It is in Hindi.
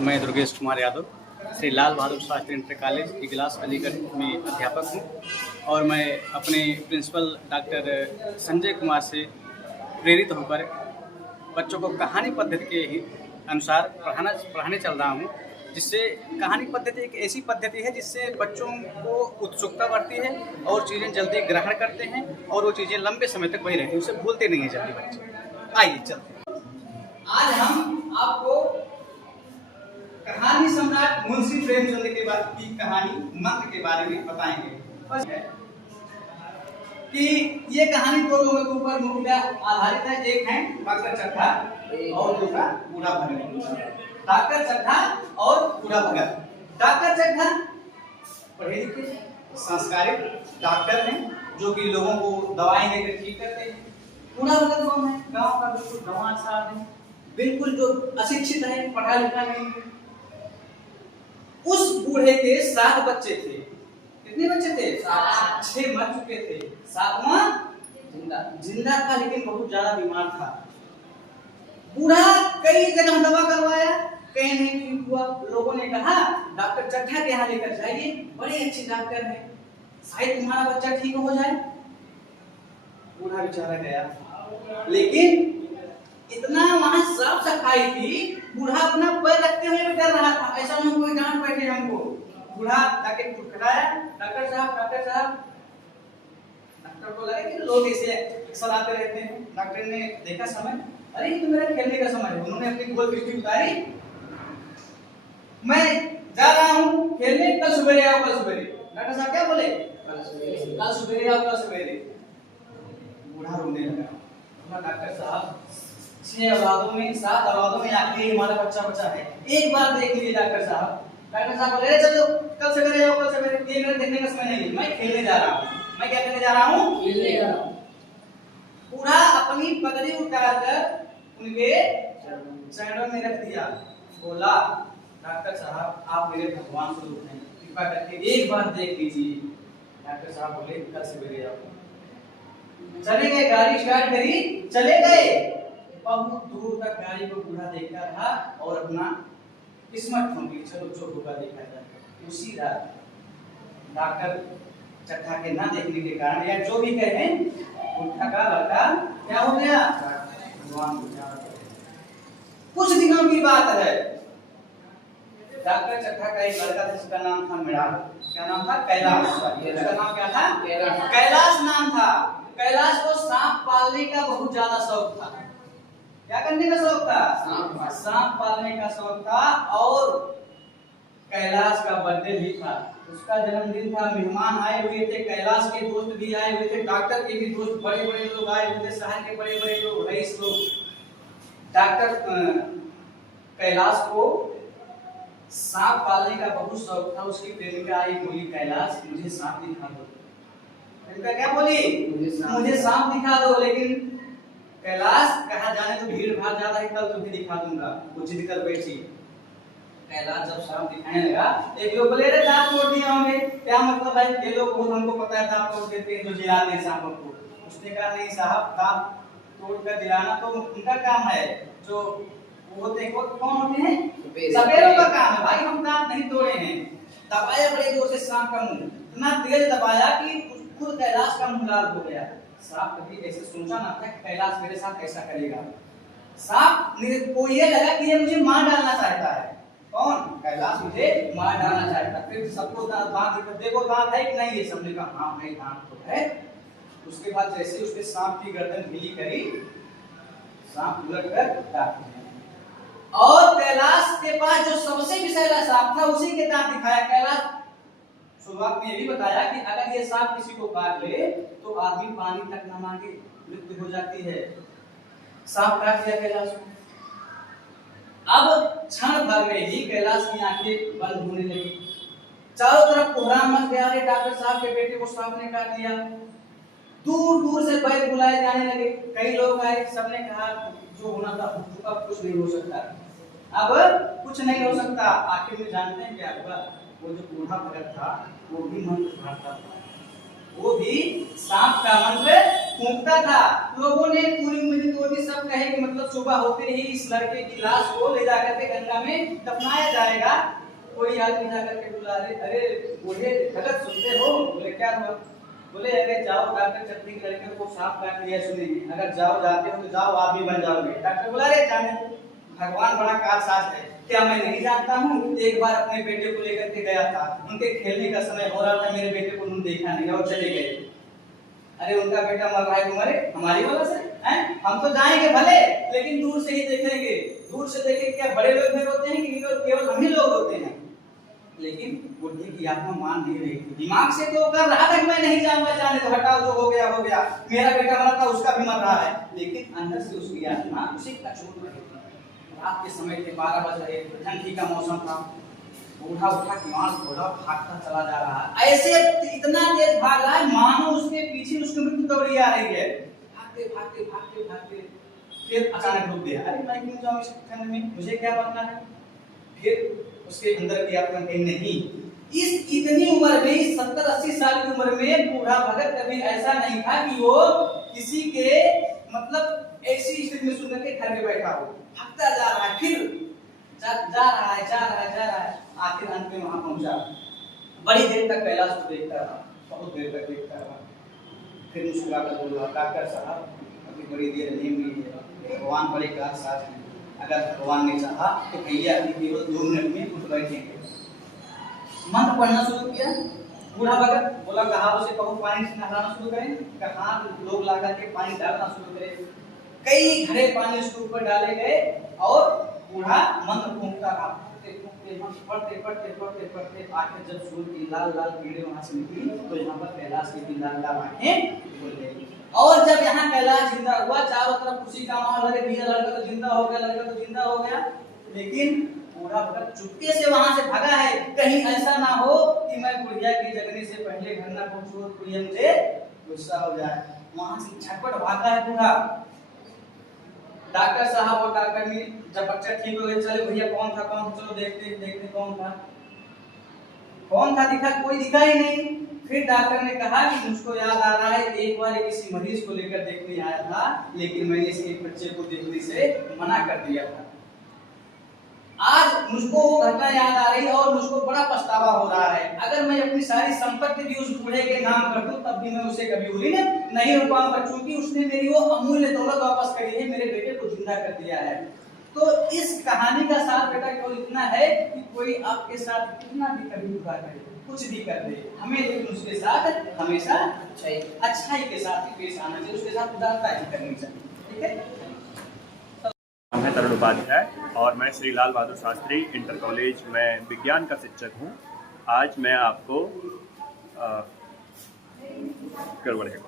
मैं दुर्गेश कुमार यादव श्री लाल बहादुर शास्त्री इंटर कॉलेज इगलास अलीगढ़ में अध्यापक हूँ और मैं अपने प्रिंसिपल डॉक्टर संजय कुमार से प्रेरित होकर बच्चों को कहानी पद्धति के ही अनुसार पढ़ाने चल रहा हूँ। जिससे कहानी पद्धति एक ऐसी पद्धति है जिससे बच्चों को उत्सुकता बढ़ती है और चीज़ें जल्दी ग्रहण करते हैं और वो चीज़ें लंबे समय तक वही रहती हैं, उसे भूलते नहीं हैं जल्दी बच्चे। आइए चलते हैं। आज हम आपको कहानी सम्राट मुंशी प्रेमचंद की कहानी मंत्र के बारे में बताएंगे। बस है कि ये कहानी दो लोगों के ऊपर मुख्यतः आधारित है। एक है डॉक्टर चड्ढा और दूसरा बूढ़ा भगत। डॉक्टर चड्ढा और बूढ़ा भगत। डॉक्टर चड्ढा पढ़े लिखे संस्कारित डॉक्टर हैं जो कि लोगों को दवाएं देकर ठीक करते हैं। बूढ़ा भगत कौन है? गांव का बिल्कुल गंवार सा आदमी, बिल्कुल जो अशिक्षित है, पढ़ा लिखा नहीं है। उस बूढ़े के 7 बच्चे थे। कितने बच्चे थे? 7। 6 मर चुके थे, 7वां जिंदा था लेकिन बहुत ज्यादा बीमार था। बूढ़ा कई जगह दवा करवाया, कहीं नहीं ठीक हुआ। लोगों ने कहा डॉक्टर चड्ढा के यहाँ लेकर जाइए, बड़े अच्छे डॉक्टर हैं, शायद तुम्हारा बच्चा ठीक हो जाए। बूढ़ा बेचारा गया, लेकिन इतना वहां साफ सफाई थी, बूढ़ा अपना पैर रखते हुए भी डर रहा था, ऐसा ना कोई डांट बैठे हमको। बूढ़ा जाके खड़खड़ाया, डॉक्टर साहब, डॉक्टर साहब। डॉक्टर को लगा कि लोग ऐसे अक्सर आते रहते हैं। डॉक्टर ने देखा समय, अरे ये तो मेरा खेलने का समय है। उन्होंने अपनी गोल पिस्टल उतारी, मैं जा रहा हूँ खेलने, कल सवेरे आओ, कल सवेरे। डॉक्टर साहब क्या बोले? कल सवेरे आओ, कल सवेरे। बूढ़ा रोने लगा। डॉक्टर साहब 7 औलादों में आखिरी हमारा बच्चा बचा है, एक बार देख लीजिए डॉक्टर साहब। डॉक्टर साहब बोले चलो कल सवेरे आओ, कल सवेरे। ये मेरे देखने का समय नहीं है, मैं खेलने जा रहा हूँ। मैं क्या करने जा रहा हूँ? खेलने जा रहा हूँ। बूढ़ा अपनी पगड़ी उतारकर उनके चरणों में रख दिया। बोला डॉक्टर साहब आप मेरे भगवान स्वरूप हैं, कृपा करके एक बार देख लीजिए। डॉक्टर साहब बोले कल सवेरे आओ। चले गए, गाड़ी स्टार्ट करी, चले गए। बहुत दूर तक गाड़ी को बूढ़ा देखता रहा और अपना किस्मत ठोंकी, चलो जो होगा देखा जाएगा। उसी रात डॉक्टर चड्ढा के ना देखने के कारण या जो भी कहे, बूढ़ा का लड़का क्या हो गया? भगवान को जान। कुछ दिनों की बात है, डॉक्टर चड्ढा का एक लड़का था जिसका नाम था मृणाल। क्या नाम था? कैलाश। उसका नाम क्या था? कैलाश नाम था। कैलाश को सांप पालने का बहुत ज्यादा शौक था। क्या करने का शौक था? सांप पालने का शौक था। और कैलाश का बर्थडे भी था, उसका जन्मदिन था। मेहमान आए हुए थे, कैलाश के दोस्त भी आए हुए थे, डॉक्टर के भी दोस्त, बड़े बड़े लोग आए हुए थे, शहर के बड़े बड़े लोग, रईस लोग। डॉक्टर कैलाश को सांप पालने का बहुत शौक था। उसकी प्रेमिका आई, बोली कैलाश मुझे सांप दिखा दो। प्रेमिका क्या बोली? मुझे सांप दिखा दो। लेकिन कैलाश कहा जाने तो भीड़ भाड़ ज्यादा है, कल तुम्हें दिखा दूंगा। वो जिद कर बैठी। कैलाश जब सांप दिखाने लगा, एक लोग बोले अरे दांत तोड़ दिए होंगे। क्या मतलब है? ये लोग बहुत हमको पता है दांत तोड़ देते हैं जो जिलाते हैं सांपों को। उसने कहा नहीं साहब, दांत तोड़ कर दिलाना तो उनका काम है। जो वो देखो कौन होते हैं? सपेरों का काम है भाई, हम दांत नहीं तोड़े हैं। दबाया बड़े जोर से सांप का मुंह, इतना तेज दबाया कि खुद कैलाश का मुंह लाल हो गया। सांप कभी ऐसे सोचा ना था कि कैलाश मेरे साथ ऐसा करेगा। सांप को ये लगा कि ये मुझे मार डालना चाहता है। कौन? कैलाश मुझे मार डालना चाहता है। फिर सबको दांत देखो, दांत है कि नहीं? ये सबने कहा हाँ भाई दांत तो है। उसके बाद जैसे उसने सांप की गर्दन ढीली करी, सांप उलट कर दांत दिखाया। और कैलाश के पास जो सबसे विषैला सांप था उसी के दांत दिखाया। कैलाश शुरुआत में ये भी बताया कि अगर ये सांप किसी को काट ले तो आदमी पानी तक न मांगे, मृत्यु हो जाती है। सांप काट लिया कैलाश को। अब क्षण भर में ही कैलाश की आंखें बंद होने लगी। चारों तरफ कोहराम मच गया। अरे डॉक्टर साहब के बेटे को सांप ने काट लिया। दूर दूर से बैठ बुलाए जाने लगे। कई लोग आए, सबने कहा जो होना था हो चुका, कुछ नहीं हो सकता। अब कुछ नहीं हो सकता। आखिर में जानते हैं क्या हुआ? वो जो बूढ़ा भगत था वो भी मंत्र पढ़ता था। वो भी सांप का मंत्र फूंकता था। लोगों ने पूरी उम्मीद तोड़ दी, सब कहे कि मतलब सुबह होते ही इस लड़के की लाश को ले जाकर के गंगा में दफनाया जाएगा। कोई आदमी जाकर के बुला रहे, अरे बूढ़े गलत सुनते हो? बोले क्या हुआ? बोले अरे जाओ, डॉक्टर चलती की लड़के को सांप काट लिया सुनेंगे, अगर जाओ जाते हो तो जाओ आप भी बन जाओगे। डॉक्टर बोला अरे जाने दो, भगवान बड़ा कारसाज है, क्या मैं नहीं जानता हूँ? एक बार अपने बेटे को लेकर के गया था, उनके खेलने का समय हो रहा था, मेरे बेटे को उन्होंने देखा नहीं और चले गए। अरे उनका बेटा मर रहा है, तुम्हारे हमारी वजह से हैं? हम तो जाएंगे भले, लेकिन दूर से ही देखेंगे। दूर से देखेंगे, क्या बड़े लोग भी रोते हैं कि केवल हम ही लोग रोते हैं? लेकिन बुद्धि की आत्मा मान नहीं रही थी, दिमाग से तो कर रहा था कि मैं नहीं जाऊंगा, जाने तो हटाओ, जो हो गया हो गया, मेरा बेटा मरा था उसका भी मर रहा है, लेकिन अंदर से उसकी आत्मा उसी का छोड़ रही थी। रात के समय थे, 12 बज रहे, ठंडी का मौसम था। बूढ़ा उठा किवाड़ खोला, भागता चला जा रहा है, ऐसे इतना तेज भाग रहा है मानो उसके पीछे उसकी मृत्यु दौड़ी आ रही है। भागते भागते भागते भागते फिर अचानक रुक गया, अरे मैं क्यों जाऊं इस ठंड में, मुझे क्या बनना है? फिर उसके अंदर की आत्मा कहीं नहीं, इस इतनी उम्र में, 70-80 साल की उम्र में बूढ़ा भगत कभी ऐसा नहीं था कि वो किसी के मतलब ऐसी स्थिति में सुन के घर में बैठा हो। भागता जा रहा है, फिर जा रहा है, आखिर अंत में वहां पहुंचा। बड़ी देर तक कैलाश को देखता रहा, बहुत देर तक देखता रहा, फिर मुस्कुराकर बोला, डॉक्टर साहब अभी बड़ी देर नहीं हुई है, भगवान बड़े कारसाज हैं, अगर भगवान ने चाहा तो भैया अभी केवल 2 मिनट में उठ बैठेंगे। मंत्र पढ़ना शुरू किया। बूढ़ा भगत बोला, कहा उसे कहो पानी से नहाना शुरू करें, कहा लोग ला करके पानी डालना शुरू करें। कई घड़े पानी उसके ऊपर डाले गए और बूढ़ा मंत्र फूंकता रहा, पढ़ते आखिर जब सूर्य की लाल लाल किरणें वहां से निकली तो यहाँ पर कैलाश की लाल लाल आंखें खुल गई। और जब यहाँ कैलाश जिंदा हुआ, चारों तरफ खुशी का माहौल, अरे भैया लड़का तो जिंदा हो गया, लड़का तो जिंदा हो गया। लेकिन बूढ़ा भगत चुपके से वहां से भागा है, कहीं ऐसा ना हो कि मैं बुढ़िया की जगने से पहले घर ना पहुंचूं, बुढ़िया मुझे गुस्सा हो जाए। वहां से झटपट भागा है बूढ़ा। डॉक्टर साहब और डॉक्टर ने जब बच्चा ठीक हो गया, चले भैया कौन था, चलो देखते कौन था। दिखा, कोई दिखा ही नहीं। फिर डॉक्टर ने कहा कि मुझको याद आ रहा है, एक बार किसी मरीज को लेकर देखने आया था, लेकिन मैंने इसके बच्चे को देखने से मना कर दिया था। आज मुझको वो घटना याद आ रही है और मुझको बड़ा पछतावा हो रहा है। अगर मैं अपनी सारी संपत्ति भी उस बूढ़े के नाम कर दूं, तब भी मैं उसे कभी ऋणी नहीं हो पाऊंगा, क्योंकि उसने मेरी वो अमूल्य दौलत वापस करी है, मेरे बेटे को जिंदा कर दिया है। तो इस कहानी का सार बेटा केवल इतना है कि कोई आपके साथ कितना भी कभी बुरा करे, कुछ भी कर दे, हमें लेकिन उसके साथ हमेशा अच्छाई के साथ ही पेश आना चाहिए, उसके साथ उदारता ही करनी चाहिए। ठीक है। मैं तरुण उपाध्याय और मैं श्री लाल बहादुर शास्त्री इंटर कॉलेज में विज्ञान का शिक्षक हूँ। आज मैं आपको गड़बड़ है